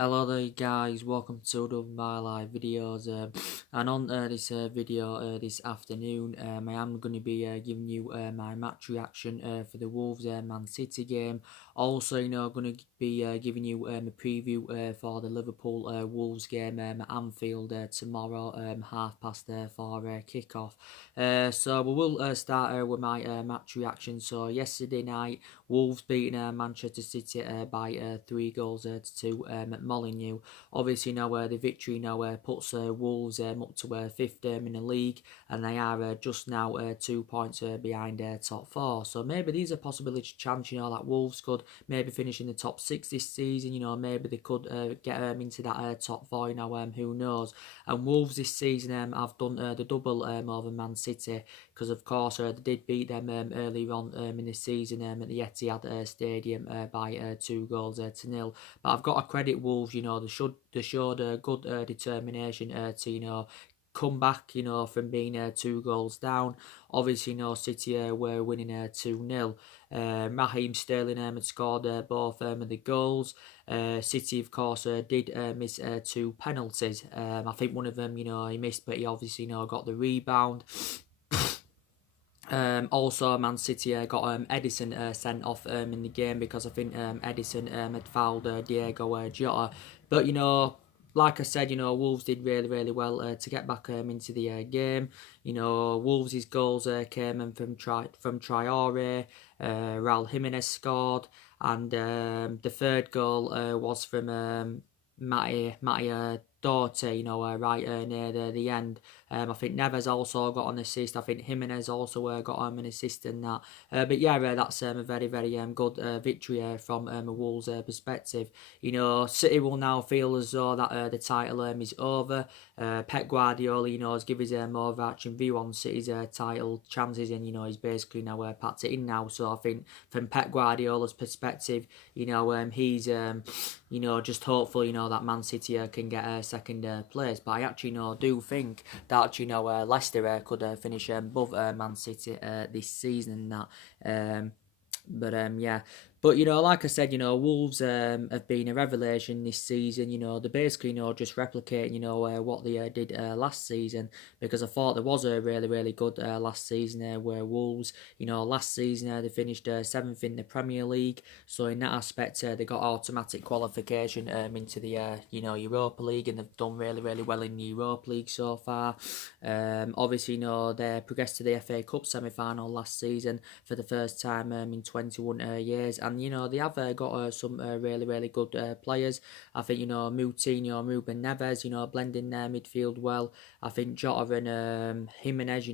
Hello there guys, welcome to another of my live videos and on this video this afternoon I am going to be giving you my match reaction for the Wolves Man City game. Also going to be giving you a preview for the Liverpool Wolves game at Anfield tomorrow 4:30 for kick-off. So we will start with my match reaction. So yesterday night Wolves beating Manchester City by 3 goals to 2 at Molineux. Obviously, the victory puts Wolves up to fifth in the league, and they are just now 2 points behind top four. So maybe there's a possibility chance, that Wolves could maybe finish in the top six this season. Maybe they could get into that top four. Who knows? And Wolves this season have done the double over Man City because of course they did beat them earlier on in the season at the Etihad Stadium by 2 goals to nil. But I've got to credit Wolves. They showed good determination to come back, from being 2 goals down. Obviously, City were winning 2-0. Raheem Sterling had scored both of the goals. City, of course, did miss 2 penalties. I think one of them, he missed, but he obviously, got the rebound. Also, Man City got Edison sent off in the game because I think Edison had fouled Diego Jota. But like I said, Wolves did really well to get back into the game. Wolves' goals came from Traore, Raul Jimenez scored, and the third goal was from Matty Dorte, right near the end. I think Neves also got an assist. I think Jimenez also got an assist in that. But yeah, that's a very good victory from a Wolves perspective. City will now feel as though that the title is over. Pep Guardiola, has given his more overarching view on City's title chances, and he's basically now packed it in now. So I think from Pep Guardiola's perspective, he's just hopeful, that Man City can get second place. But I actually do think that Leicester could finish above Man City this season and that. Yeah. But like I said, Wolves have been a revelation this season. They're basically just replicating what they did last season, because I thought there was a really good last season where Wolves, last season they finished seventh in the Premier League. So in that aspect, they got automatic qualification into the Europa League, and they've done really well in the Europa League so far. Obviously, they progressed to the FA Cup semi-final last season for the first time in 21 years. And they have got some really good players. I think Moutinho, Ruben Neves, blending their midfield well. I think Jota and Jimenez,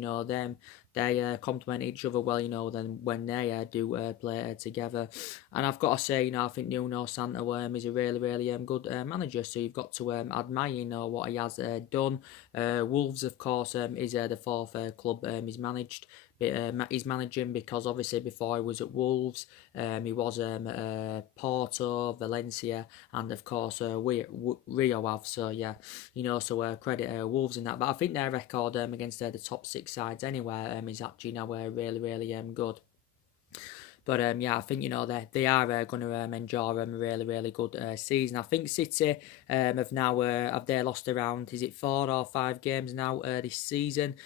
they complement each other well, then when they do play together. And I've got to say, I think Nuno Santo is a really good manager. So you've got to admire, what he has done. Wolves, of course, is the fourth club he's managed. He's managing because obviously before he was at Wolves, he was Porto, Valencia, and of course Rio Ave. So yeah, so credit Wolves in that. But I think their record against the top six sides anyway is actually now really good. But yeah, I think they are going to enjoy a really good season. I think City have now have they lost around, is it 4 or 5 games now this season?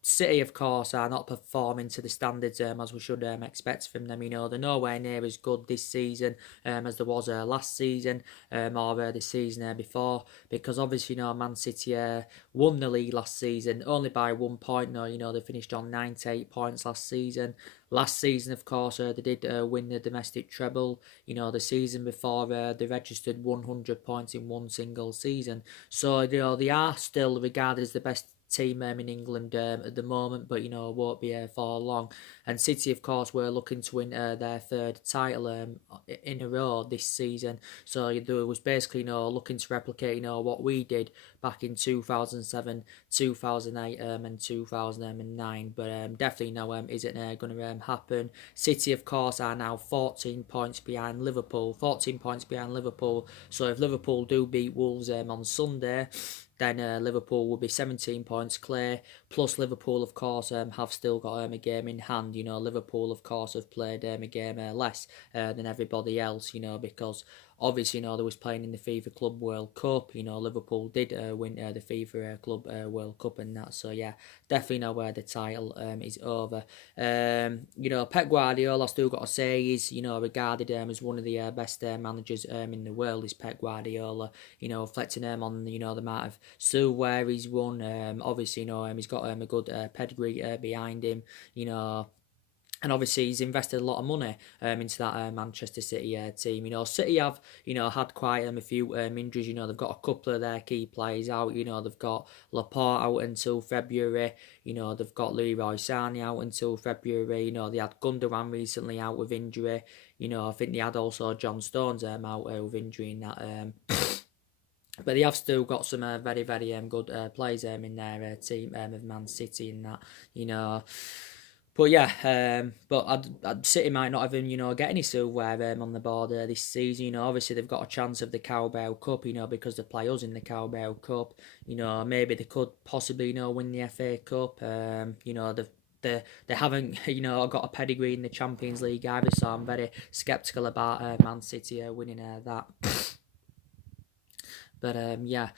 City of course are not performing to the standards as we should expect from them. They're nowhere near as good this season as there was last season or the season before, because obviously Man City won the league last season only by 1 point. They finished on 98 points last season. Last season, of course, they did win the domestic treble. The season before, they registered 100 points in one single season. So, they are still regarded as the best team in England at the moment, but won't be for long. And City, of course, were looking to win their third title in a row this season. So there was basically looking to replicate what we did back in 2007, 2008, and 2009. But definitely isn't going to happen. City, of course, are now 14 points behind Liverpool. 14 points behind Liverpool. So if Liverpool do beat Wolves on Sunday, then Liverpool will be 17 points clear. Plus Liverpool, of course, have still got a game in hand. Liverpool, of course, have played a game less than everybody else. Because obviously, they was playing in the FIFA Club World Cup. Liverpool did win the FIFA Club World Cup and that. So yeah, definitely know where the title is over. Pep Guardiola, still got to say, is regarded as one of the best managers in the world. Is Pep Guardiola? Reflecting on the amount of silverware he's won. Obviously, he's got a good pedigree behind him. And obviously he's invested a lot of money into that Manchester City team. City have had quite a few injuries. They've got a couple of their key players out. They've got Laporte out until February. They've got Leroy Sané out until February. They had Gundogan recently out with injury. I think they had also John Stones out with injury in that. But they have still got some very, very good players in their team of Man City and that. But yeah, City might not even, get any silverware on the board this season. Obviously they've got a chance of the Carabao Cup, because they play us in the Carabao Cup. Maybe they could possibly, win the FA Cup. They haven't, got a pedigree in the Champions League either, so I'm very sceptical about Man City winning that. But yeah,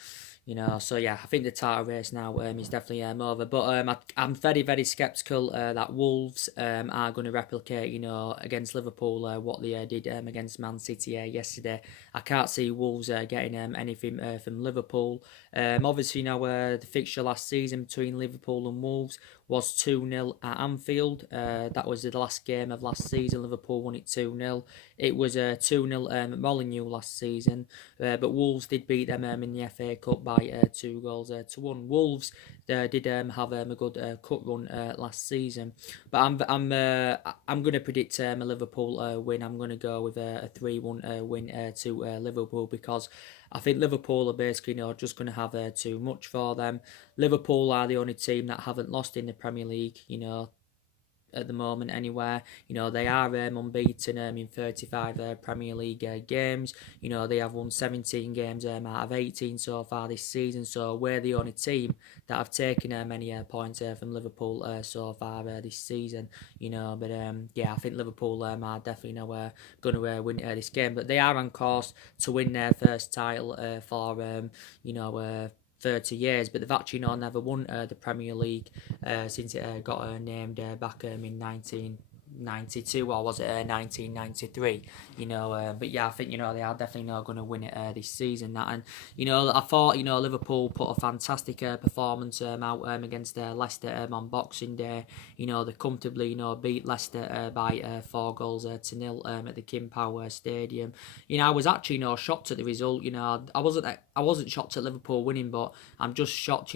so yeah, I think the title race now is definitely over. But I'm very, very sceptical that Wolves are going to replicate, against Liverpool what they did against Man City yesterday. I can't see Wolves getting anything from Liverpool. Obviously, the fixture last season between Liverpool and Wolves was 2-0 at Anfield. That was the last game of last season. Liverpool won it 2-0. It was 2-0 at Molineux last season. But Wolves did beat them in the FA Cup by 2-1. Wolves did have a good cup run last season. But I'm going to predict a Liverpool win. I'm going to go with a 3-1 win to Liverpool, because I think Liverpool are basically just going to have too much for them. Liverpool are the only team that haven't lost in the Premier League, at the moment anywhere. They are unbeaten in 35 Premier League games. They have won 17 games out of 18 so far this season. So we're the only team that have taken many points from Liverpool so far this season. But yeah, I think Liverpool are definitely going to win this game. But they are on course to win their first title for 30 years, but they've actually never won the Premier League since it got named back in 1992, or was it 1993? But yeah, I think they are definitely not going to win it this season. And I thought Liverpool put a fantastic performance out against Leicester on Boxing Day. They comfortably beat Leicester by 4 goals to 0 at the King Power Stadium. I was actually shocked at the result. I wasn't shocked at Liverpool winning, but I'm just shocked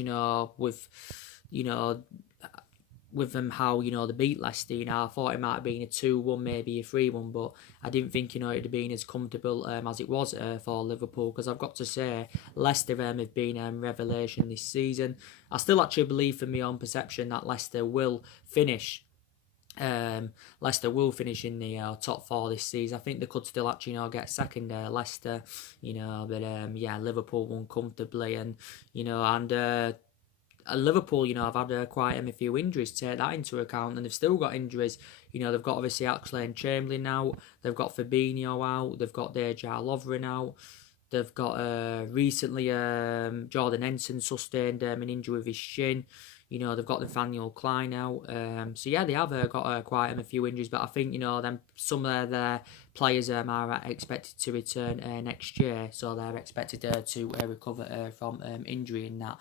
with them how they beat Leicester. I thought it might have been a 2-1, maybe a 3-1, but I didn't think it'd have been as comfortable as it was for Liverpool, because I've got to say Leicester have been revelation this season. I still actually believe, from my own perception, that Leicester will finish in the top 4 this season. I think they could still actually get second, Leicester, but yeah, Liverpool won comfortably, and Liverpool, have had quite a few injuries. Take that into account, and they've still got injuries. They've got obviously Oxlade-Chamberlain out. They've got Fabinho out. They've got Dejan Lovren out. They've got recently Jordan Henson sustained an injury with his shin. They've got Nathaniel Klein out. So yeah, they have got quite a few injuries, but I think them some of their players are expected to return next year, so they're expected to recover from injury and that.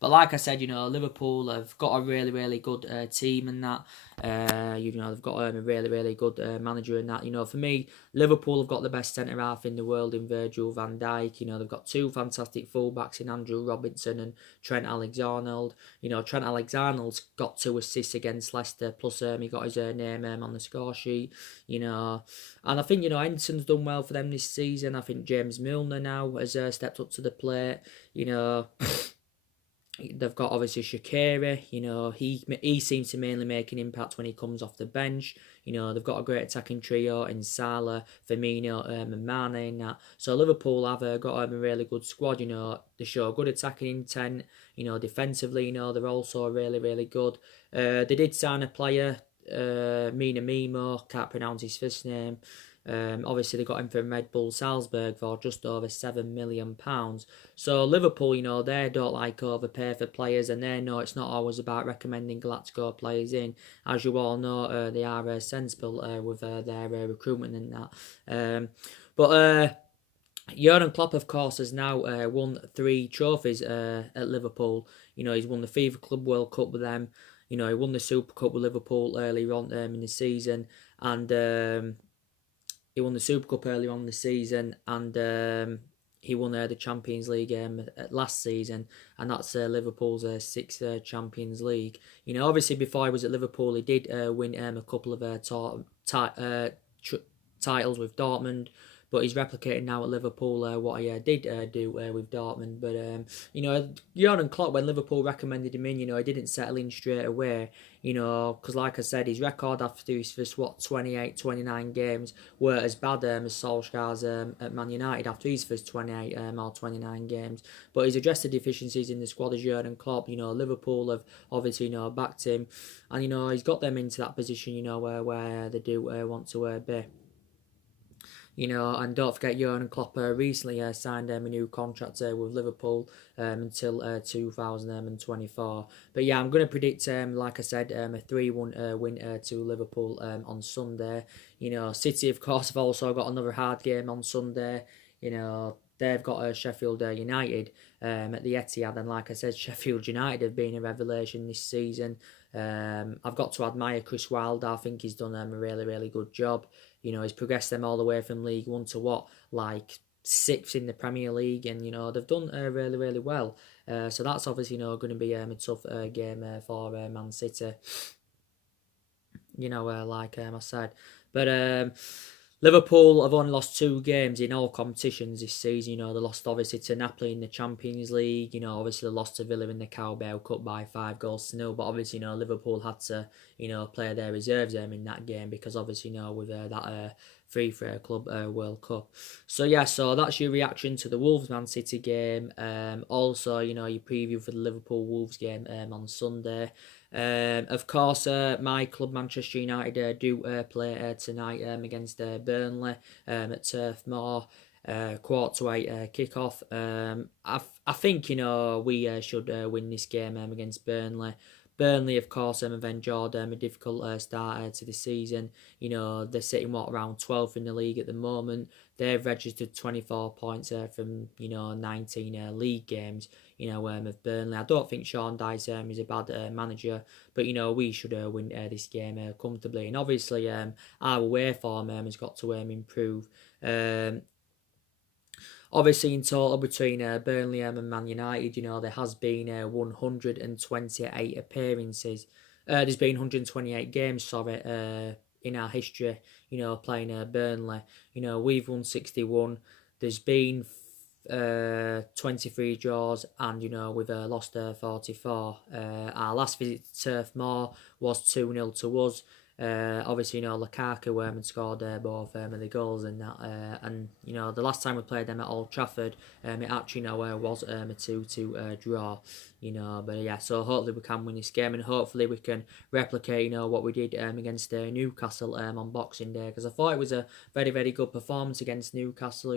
But like I said, Liverpool have got a really, really good team and that. They've got a really, really good manager in that. For me, Liverpool have got the best centre half in the world in Virgil van Dijk. They've got 2 fantastic fullbacks in Andrew Robinson and Trent Alexander-Arnold. Trent Alexander-Arnold's got 2 assists against Leicester, plus he got his name on the score sheet. And I think Henson's done well for them this season. I think James Milner now has stepped up to the plate. They've got obviously Shaqiri. He seems to mainly make an impact when he comes off the bench. They've got a great attacking trio in Salah, Firmino, and Mane and that. So Liverpool have got a really good squad. They show good attacking intent. Defensively, they're also really, really good. They did sign a player, Mina Mimo, can't pronounce his first name. Obviously, they got him from Red Bull Salzburg for just over £7 million. So Liverpool, they don't like overpay for players, and they know it's not always about recommending Galactico players in. As you all know, they are sensible with their recruitment and that. But Jurgen Klopp, of course, has now won 3 trophies at Liverpool. He's won the FIFA Club World Cup with them. He won the Super Cup with Liverpool earlier on in the season, and he won the Super Cup earlier on in the season, and he won the Champions League last season, and that's Liverpool's 6th Champions League. Obviously before he was at Liverpool, he did win a couple of titles with Dortmund, but he's replicating now at Liverpool what he did do with Dortmund. But Jurgen Klopp, when Liverpool recommended him in, he didn't settle in straight away. Because like I said, his record after his first 28, 29 games were as bad as Solskjaer's at Man United after his first 28 or 29 games. But he's addressed the deficiencies in the squad as Jurgen Klopp. Liverpool have obviously backed him, and he's got them into that position. Where they do want to be. And don't forget, Jurgen Klopp recently signed a new contract with Liverpool until 2024. But yeah, I'm going to predict, like I said, a 3-1 win to Liverpool on Sunday. City, of course, have also got another hard game on Sunday. They've got Sheffield United at the Etihad, and like I said, Sheffield United have been a revelation this season. I've got to admire Chris Wilder. I think he's done a really, really good job. He's progressed them all the way from League One to 6th in the Premier League, and they've done really, really well. So that's obviously going to be a tough game for Man City. Like I said, but Liverpool have only lost 2 games in all competitions this season. They lost obviously to Napoli in the Champions League. Obviously they lost to Villa in the Carabao Cup by 5-0. But obviously, Liverpool had to, play their reserves in that game because obviously, with that free for Club World Cup. So yeah, so that's your reaction to the Wolves Man City game. Also, your preview for the Liverpool Wolves game on Sunday. Of course, my club Manchester United do play tonight against Burnley at Turf Moor. 7:45 kick-off. I think we should win this game against Burnley. Burnley, of course, have endured a difficult start to the season. They're sitting around 12th in the league at the moment. They've registered 24 points from 19 league games. Of Burnley. I don't think Sean Dyche is a bad manager, but we should win this game comfortably. And obviously, our away form has got to improve. Obviously, in total between Burnley and Man United, there has been 128 appearances. There's been 128 games, in our history, playing Burnley. We've won 61. There's been 23 draws, and we've lost 44. Our last visit to Turf Moor was 2-0 to us. Obviously, Lukaku scored both of the goals in that. And, the last time we played them at Old Trafford, it actually was a 2-2 draw. But yeah, so hopefully we can win this game, and hopefully we can replicate, what we did against Newcastle on Boxing Day, because I thought it was a very, very good performance against Newcastle.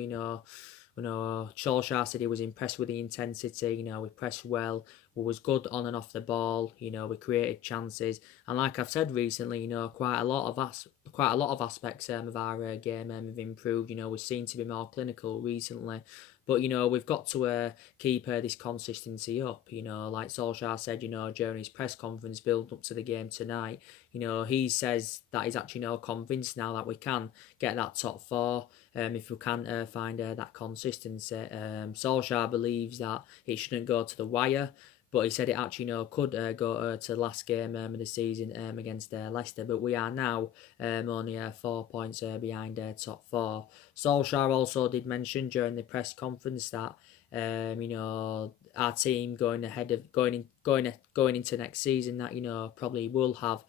Solskjaer said he was impressed with the intensity. We pressed well. We was good on and off the ball. We created chances, and like I've said recently, quite a lot of aspects of our game have improved. We seem to be more clinical recently. But, we've got to keep this consistency up. Like Solskjaer said, during his press conference build up to the game tonight, he says that he's actually convinced now that we can get that top 4 if we can find that consistency. Solskjaer believes that it shouldn't go to the wire, but he said it actually could go to the last game of the season against Leicester. But we are now only 4 points behind top 4. Solskjaer also did mention during the press conference that You know, our team going ahead of going into next season, that, you know, probably will have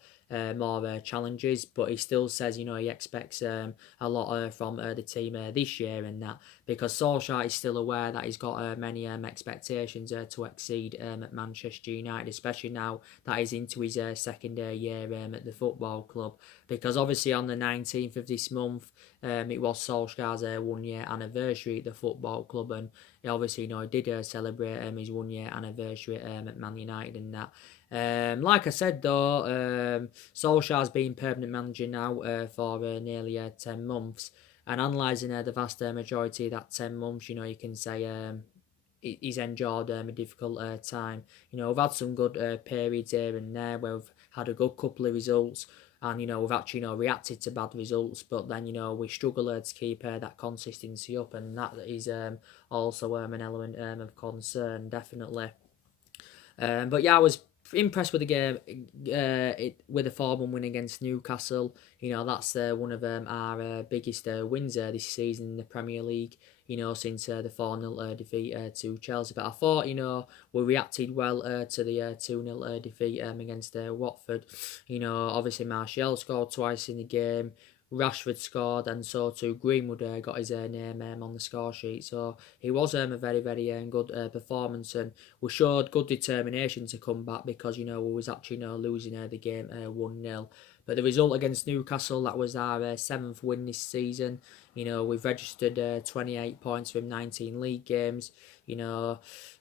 more challenges, but he still says, you know, he expects a lot from the team this year, and that because Solskjaer is still aware that he's got many expectations to exceed at Manchester United, especially now that he's into his second year at the football club. Because obviously on the 19th of this month, it was Solskjaer's 1 year anniversary at the football club, and he obviously, you know, he did celebrate his 1 year anniversary at Man United and that. Like I said though, Solskjaer's been permanent manager now for nearly 10 months, and analysing the vast majority of that 10 months, you know, you can say he's enjoyed a difficult time. You know, we've had some good periods here and there where we've had a good couple of results, and, you know, we've actually, you know, reacted to bad results, but then, you know, we struggle to keep that consistency up, and that is also an element of concern, definitely. But yeah, I was impressed with the game, with a 4-1 win against Newcastle. You know, that's one of our biggest wins this season in the Premier League, you know, since the 4-0 defeat to Chelsea. But I thought, you know, we reacted well to the 2-0 defeat against Watford. You know, obviously Martial scored twice in the game. Rashford scored, and so too Greenwood got his name on the score sheet. So it was a very, very good performance, and we showed good determination to come back, because, you know, we was actually, you know, losing the game 1-0. But the result against Newcastle, that was our 7th win this season. You know, we've registered 28 points from 19 league games, you know.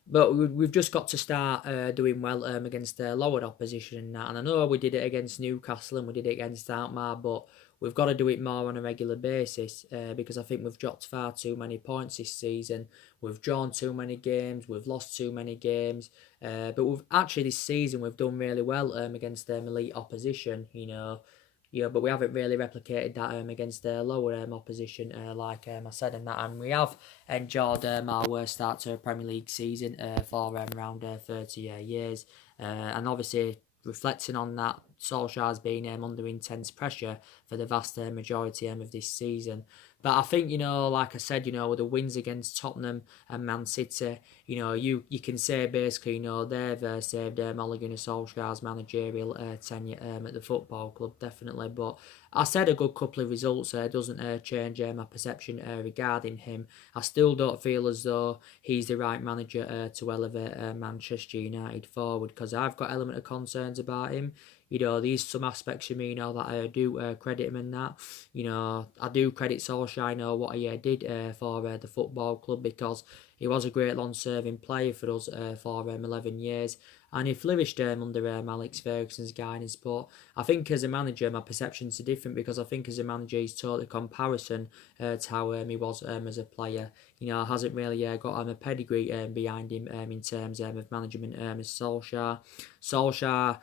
But we've just got to start doing well against lower opposition and that. And I know we did it against Newcastle and we did it against Alkmaar, but we've got to do it more on a regular basis, because I think we've dropped far too many points this season. We've drawn too many games, we've lost too many games, but we've actually this season we've done really well against elite opposition, you know. Yeah, but we haven't really replicated that against the lower opposition, like I said, and we have enjoyed our worst start to a Premier League season for around 30 years, and obviously reflecting on that, Solskjaer's been under intense pressure for the vast majority of this season. But I think, you know, like I said, you know, with the wins against Tottenham and Man City, you know, you can say basically, you know, they've saved Ole Gunnar Solskjaer's managerial tenure at the football club, definitely. But I said a good couple of results doesn't change my perception regarding him. I still don't feel as though he's the right manager to elevate Manchester United forward, because I've got element of concerns about him. You know, there's some aspects of me, you know, that I do credit him in that. You know, I do credit Solskjaer, you know, what he did for the football club, because he was a great long-serving player for us for 11 years. And he flourished under Alex Ferguson's guidance. But I think as a manager, my perceptions are different, because I think as a manager, he's totally comparison to how he was as a player. You know, hasn't really got a pedigree behind him in terms of management as Solskjaer.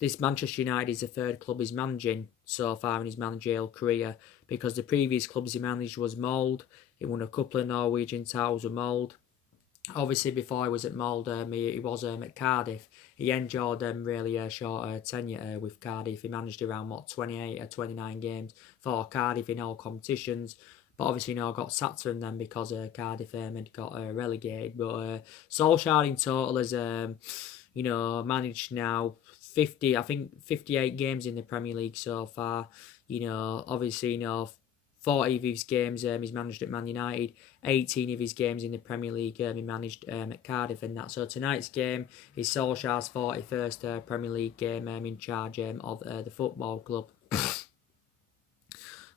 This Manchester United is the third club he's managing so far in his managerial career, because the previous clubs he managed was Mould. He won a couple of Norwegian titles with Mould. Obviously, before he was at Mould, he was at Cardiff. He enjoyed really a short tenure with Cardiff. He managed around 28 or 29 games for Cardiff in all competitions. But obviously, you know, got sacked from them because Cardiff had got relegated. But Solskjaer in total has, you know, managed now 58 games in the Premier League so far. You know, obviously, you know, 40 of his games he's managed at Man United, 18 of his games in the Premier League he managed at Cardiff and that. So tonight's game is Solskjaer's 41st Premier League game in charge of the football club.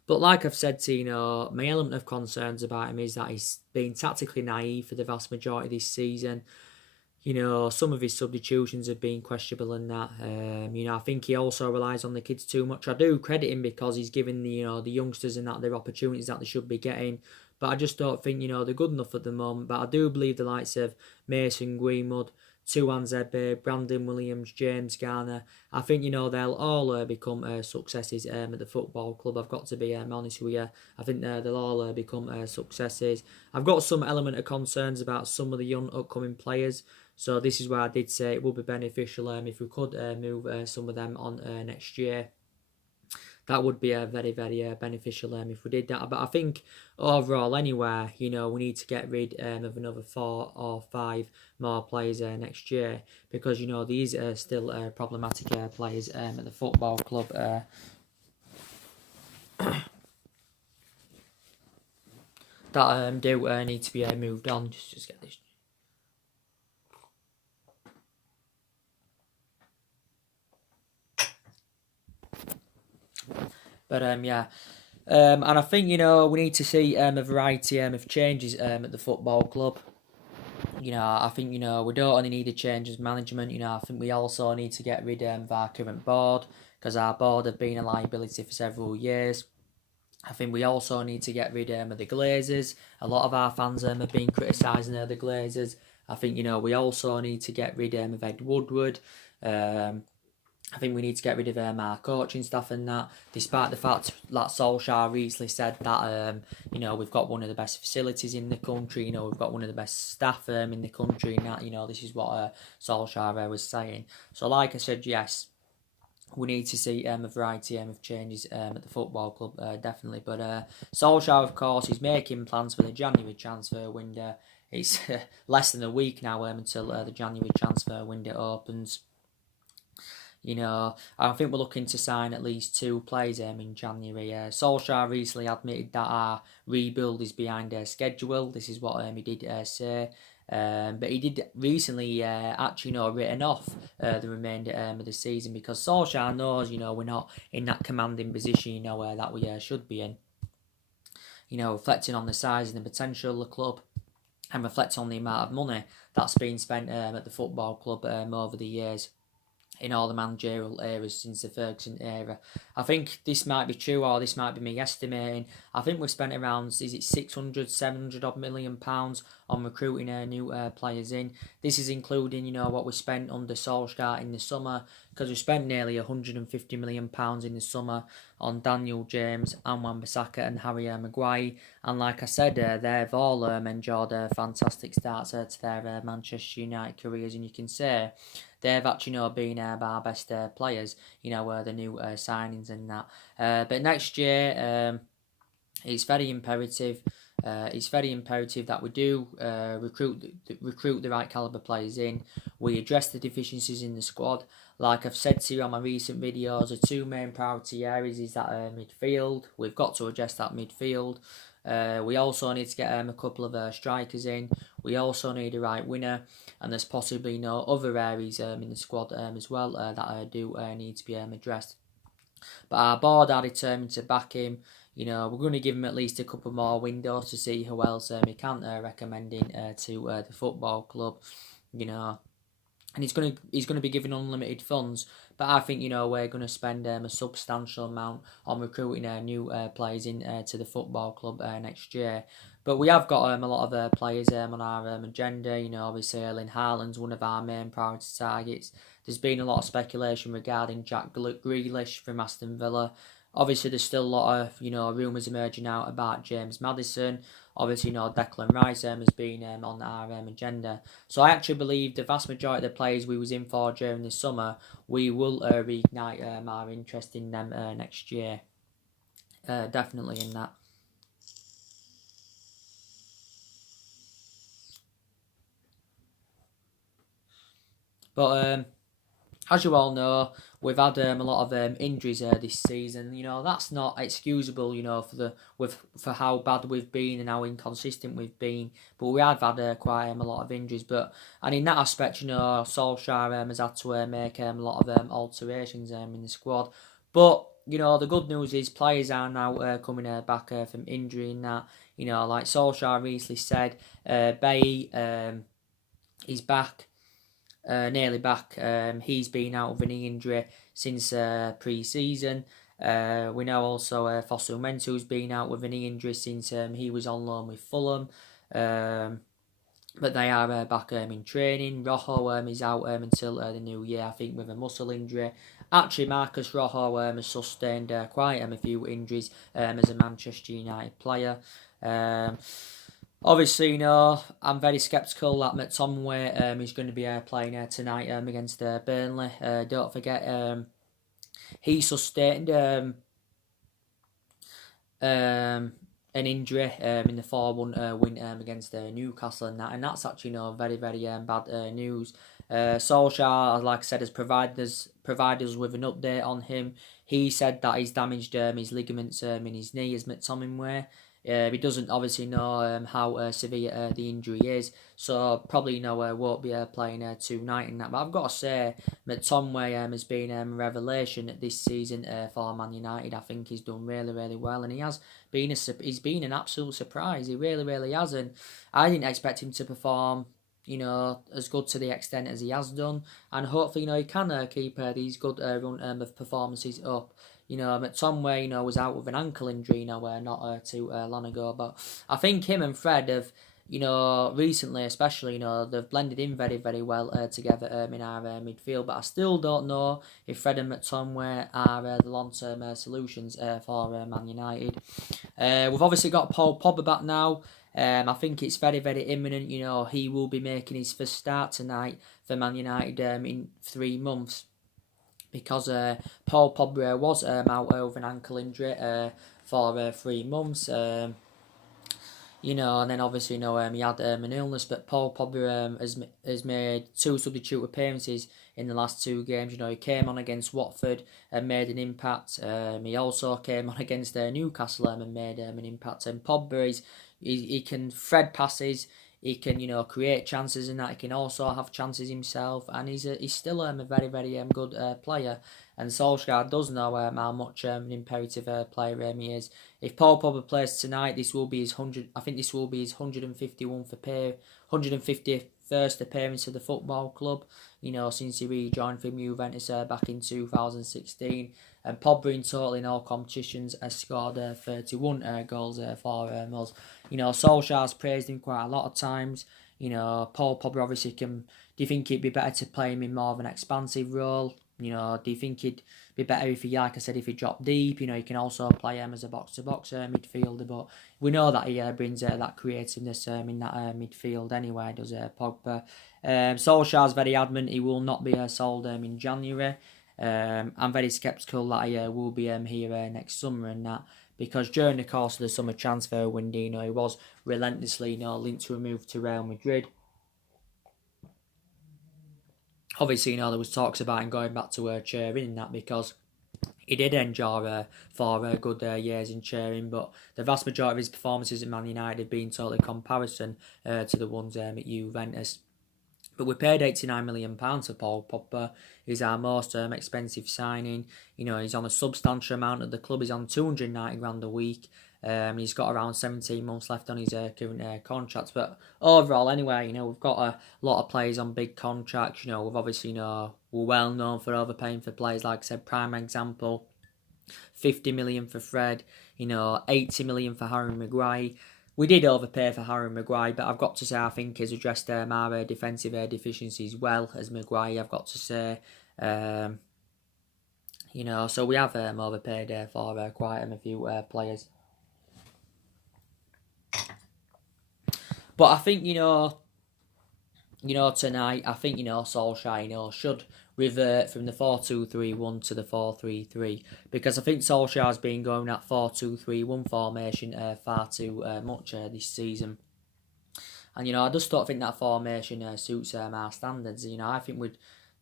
But like I've said to you, know, my element of concerns about him is that he's been tactically naive for the vast majority of this season. You know, some of his substitutions have been questionable and that. You know, I think he also relies on the kids too much. I do credit him because he's given the, you know, the youngsters and that their opportunities that they should be getting. But I just don't think, you know, they're good enough at the moment. But I do believe the likes of Mason Greenwood, Tuan Zebe, Brandon Williams, James Garner, I think, you know, they'll all become successes at the football club. I've got to be honest with you. I think they'll all become successes. I've got some element of concerns about some of the young upcoming players. So this is why I did say it would be beneficial if we could move some of them on next year. that would be very, very beneficial if we did that. But I think overall, anyway, we need to get rid of another 4 or 5 more players next year, because these are still problematic players at the football club. That do need to be moved on. Just get this. But yeah. And I think we need to see a variety of changes at the football club. I think we don't only need a change as management. I think we also need to get rid of our current board, because our board have been a liability for several years. I think we also need to get rid of the Glazers. A lot of our fans have been criticising the Glazers. I think we also need to get rid of Ed Woodward. I think we need to get rid of our coaching staff and that, despite the fact that Solskjaer recently said that, we've got one of the best facilities in the country, we've got one of the best staff in the country, and that, this is what Solskjaer was saying. So like I said, yes, we need to see a variety of changes at the football club, definitely. But Solskjaer, of course, is making plans for the January transfer window. It's less than a week now until the January transfer window opens. I think we're looking to sign at least 2 players in January. Solskjaer recently admitted that our rebuild is behind schedule. This is what he did say. But he did recently actually written off the remainder of the season, because Solskjaer knows we're not in that commanding position that we should be in. Reflecting on the size and the potential of the club, and reflecting on the amount of money that's been spent at the football club over the years, in all the managerial eras since the Ferguson era. I think this might be true, or this might be me estimating. I think we've spent around, is it 600, 700 odd million pounds on recruiting new players in. This is including, what we spent under Solskjaer in the summer, because we spent nearly 150 million pounds in the summer on Daniel James, Wan-Bissaka and Harry Maguire. And like I said, they've all enjoyed fantastic starts to their Manchester United careers, and you can say they've actually been our best players, the new signings and that. But next year, it's very imperative. It's very imperative that we do recruit the right calibre players in. We address the deficiencies in the squad. Like I've said to you on my recent videos, the 2 main priority areas is that midfield. We've got to address that midfield. We also need to get a couple of strikers in. We also need a right winger, and there's possibly no other areas in the squad as well that do need to be addressed. But our board are determined to back him. We're going to give him at least a couple more windows to see who else he can recommend in to the football club. And he's going to be given unlimited funds. But I think we're going to spend a substantial amount on recruiting new players in to the football club next year. But we have got a lot of players on our agenda. Obviously Erling Haaland's one of our main priority targets. There's been a lot of speculation regarding Jack Grealish from Aston Villa. Obviously, there's still a lot of rumours emerging out about James Maddison. Obviously, Declan Rice has been on our agenda. So I actually believe the vast majority of the players we was in for during the summer, we will reignite our interest in them next year. Definitely in that. But as you all know, we've had a lot of injuries this season. That's not excusable. For how bad we've been and how inconsistent we've been. But we have had quite a lot of injuries. And in that aspect, Solskjaer has had to make a lot of alterations in the squad. But the good news is players are now coming back from injury and that. Like Solskjaer recently said, Bailly is back. Nearly back. He's been out of a knee injury since pre-season. We know also Fosu Mensah's been out with a knee injury since he was on loan with Fulham. But they are back in training. Rojo is out until the new year, I think, with a muscle injury. Actually, Marcus Rojo has sustained quite a few injuries as a Manchester United player. Obviously, I'm very sceptical that McTominay is going to be playing tonight against Burnley. Don't forget, he sustained an injury in the 4-1 win against Newcastle and that's actually very very bad news. Solskjaer, like I said, has provided us with an update on him. He said that he's damaged his ligaments in his knee, as McTominay. He doesn't obviously know how severe the injury is, so probably won't be playing tonight in that. But I've got to say, McTominay has been a revelation this season for Man United. I think he's done really really well, and he's been an absolute surprise. He really really has, and I didn't expect him to perform as good to the extent as he has done, and hopefully he can keep these good run of performances up. McTominay, was out with an ankle injury, not too long ago. But I think him and Fred have, recently especially, they've blended in very, very well together in our midfield. But I still don't know if Fred and McTominay are the long-term solutions for Man United. We've obviously got Paul Pogba back now. I think it's very, very imminent. He will be making his first start tonight for Man United in 3 months. Because Paul Pogba was out with an ankle injury for 3 months. And then obviously, he had an illness. But Paul Pogba has made 2 substitute appearances in the last 2 games. He came on against Watford and made an impact. He also came on against Newcastle and made an impact. And Pogba he can thread passes. He can, create chances and that. He can also have chances himself, and he's still a very, very good player. And Solskjaer does know how much an imperative player he is. If Paul Pogba plays tonight, this will be his 100. I think this will be his 151st appearance of the football club. Since he rejoined from Juventus back in 2016. And Pogba in total in all competitions has scored 31 goals for us. Solskjaer's praised him quite a lot of times. Paul Pogba obviously can. Do you think it'd be better to play him in more of an expansive role? Do you think it'd be better if he, like I said, if he dropped deep? You can also play him as a box-to-box midfielder. But we know that he brings that creativeness in that midfield anyway, does Pogba. Solskjaer's very adamant he will not be sold in January. I'm very sceptical that he will be here next summer and that, because during the course of the summer transfer window, he was relentlessly linked to a move to Real Madrid. Obviously, there was talks about him going back to Turin and that, because he did endure 4 good years in Turin, but the vast majority of his performances at Man United have been totally comparison to the ones at Juventus. But we paid £89 million for Paul Pogba. He's our most expensive signing. He's on a substantial amount at the club. He's on £290 a week. He's got around 17 months left on his current contract. But overall, anyway, we've got a lot of players on big contracts. We've obviously, we're well known for overpaying for players. Like I said, prime example, 50 million for Fred. 80 million for Harry Maguire. We did overpay for Harry Maguire, but I've got to say I think he's addressed our defensive deficiencies well as Maguire, I've got to say. So we have overpaid for quite a few players. But I think, tonight, I think, Solskjaer, should revert from the 4-2-3-1 to the 4-3-3, because I think Solskjaer's been going at 4-2-3-1 formation far too much this season. And, I just don't think that formation suits our standards. I think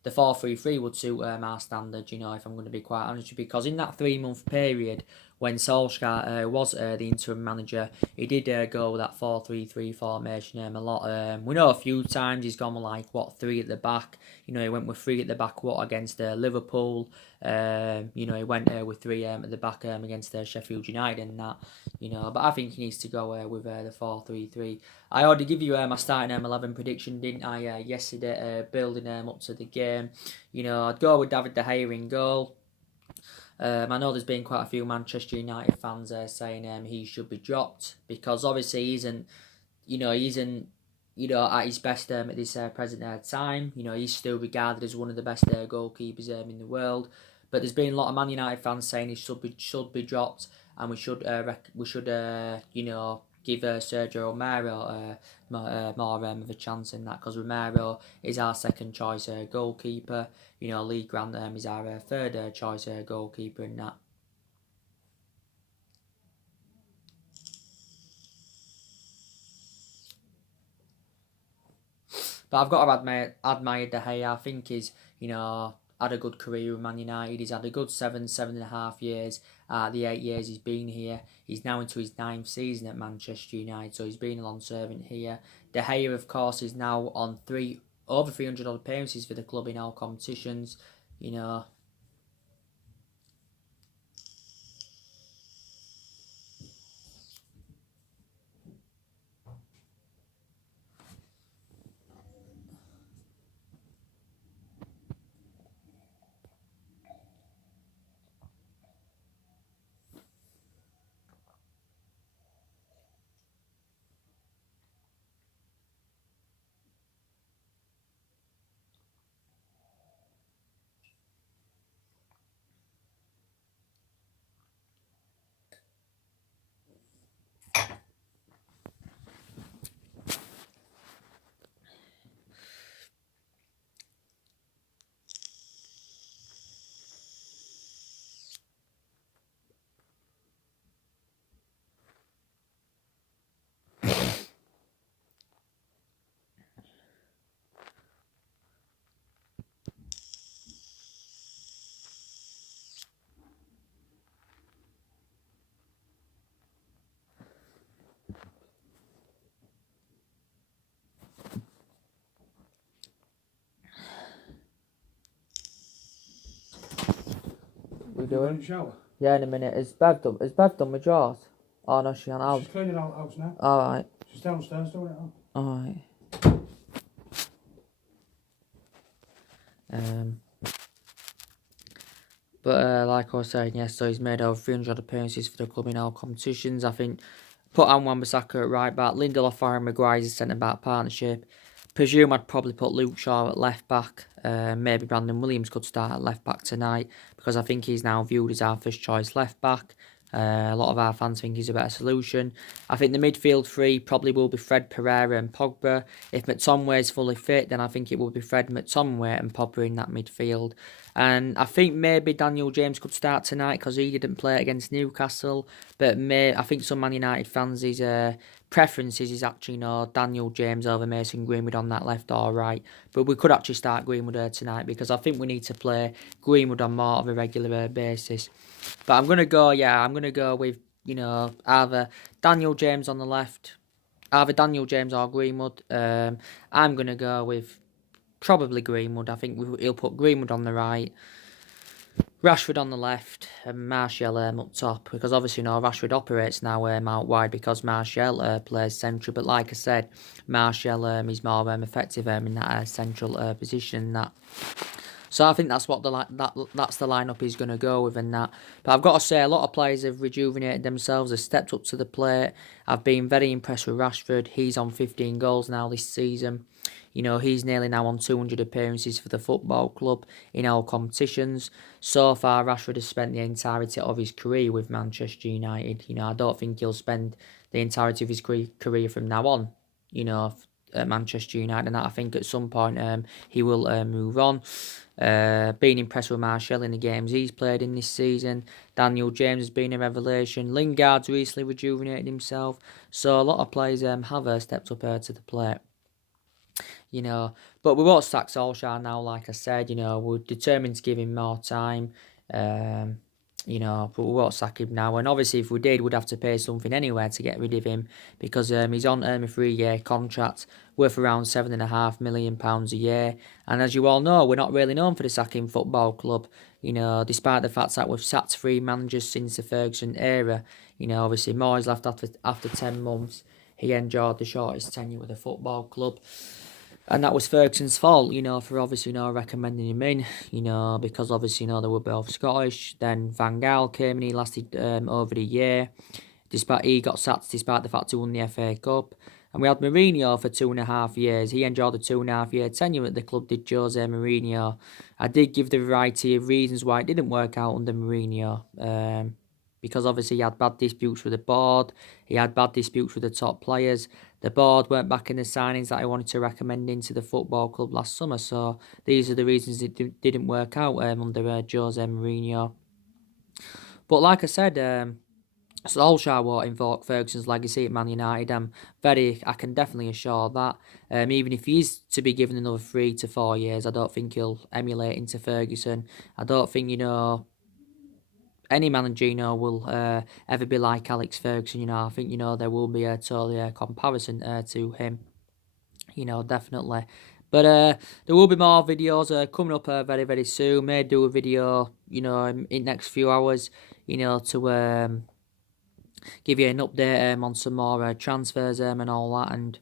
the 4-3-3 would suit our standards, if I'm going to be quite honest with you, because in that 3-month period, when Solskjaer was the interim manager, he did go with that 4-3-3 formation a lot. We know a few times he's gone with 3 at the back. He went with 3 at the back against Liverpool. He went with 3 at the back against Sheffield United and that. But I think he needs to go with the 4-3-3. I already give you my starting 11 prediction, didn't I? Yesterday, building up to the game. I'd go with David De Gea in goal. I know there's been quite a few Manchester United fans saying he should be dropped, because obviously he isn't at his best at this present time. He's still regarded as one of the best goalkeepers in the world. But there's been a lot of Man United fans saying he should be dropped, and we should give Sergio Romero more of a chance in that, because Romero is our second choice goalkeeper. Lee Grant is our third choice goalkeeper in that. But I've got to admire De Gea. I think he's, had a good career with Man United. He's had a good 7.5 years. The 8 years he's been here. He's now into his 9th season at Manchester United, so he's been a long servant here. De Gea, of course, is now on over 300 odd appearances for the club in all competitions. We doing? Shower. Yeah, in a minute. Is Bev done with yours? Oh no, she can't. She's cleaning out the house now. Alright. She's downstairs doing it all. Alright. But like I was saying, yes, so he's made over 300 appearances for the club in all competitions. I think put on Wan-Bissaka at right back, Lindelof, Aaron Maguire's centre back partnership. Presume I'd probably put Luke Shaw at left back. Maybe Brandon Williams could start at left back tonight because I think he's now viewed as our first choice left back. A lot of our fans think he's a better solution. I think the midfield three probably will be Fred, Pereira and Pogba. If McTominay is fully fit, then I think it will be Fred, McTominay and Pogba in that midfield. And I think maybe Daniel James could start tonight because he didn't play against Newcastle. But I think some Man United fans, his preferences is actually Daniel James over Mason Greenwood on that left or right. But we could actually start Greenwood tonight because I think we need to play Greenwood on more of a regular basis. But I'm going to go with, either Daniel James on the left, either Daniel James or Greenwood. I'm going to go with probably Greenwood. I think he'll put Greenwood on the right, Rashford on the left, and Martial up top. Because obviously, Rashford operates now out wide because Martial plays central. But like I said, Martial is more effective in that central position. So I think that's what that's the lineup he's going to go with and that. But I've got to say, a lot of players have rejuvenated themselves, have stepped up to the plate. I've been very impressed with Rashford. He's on 15 goals now this season. He's nearly now on 200 appearances for the football club in all competitions. So far, Rashford has spent the entirety of his career with Manchester United. I don't think he'll spend the entirety of his career from now on, at Manchester United. And that I think at some point he will move on. Being impressed with Martial in the games he's played in this season. Daniel James has been a revelation. Lingard's recently rejuvenated himself. So a lot of players have stepped up to the plate. But we won't sack Solskjaer now, like I said. We're determined to give him more time. But we won't sack him now. And obviously, if we did, we'd have to pay something anyway to get rid of him because he's on a 3-year contract worth around £7.5 million a year. And as you all know, we're not really known for the sacking football club. Despite the fact that we've sacked 3 managers since the Ferguson era. Obviously, Moyes left after 10 months. He enjoyed the shortest tenure with the football club. And that was Ferguson's fault, for obviously, recommending him in, because obviously, they were both Scottish. Then Van Gaal came and he lasted over the year. He got sacked despite the fact he won the FA Cup. And we had Mourinho for 2.5 years. He enjoyed a 2.5-year tenure at the club, did Jose Mourinho. I did give the variety of reasons why it didn't work out under Mourinho. Because obviously he had bad disputes with the board. He had bad disputes with the top players. The board weren't backing the signings that he wanted to recommend into the football club last summer. So these are the reasons it didn't work out under Jose Mourinho. But like I said, Solskjaer won't invoke Ferguson's legacy at Man United. I can definitely assure that. Even if he is to be given another 3 to 4 years, I don't think he'll emulate into Ferguson. I don't think, any manager, will ever be like Alex Ferguson. I think, there will be a totally comparison to him. Definitely. But there will be more videos coming up very, very soon. May do a video, in next few hours, to give you an update on some more transfers and all that, and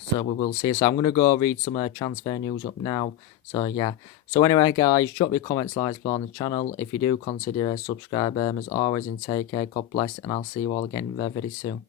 so we will see. So I'm going to go read some transfer news up now. So yeah, so anyway guys, drop your comments, likes below on the channel if you do consider a subscribe, as always, and take care, God bless, and I'll see you all again very, very soon.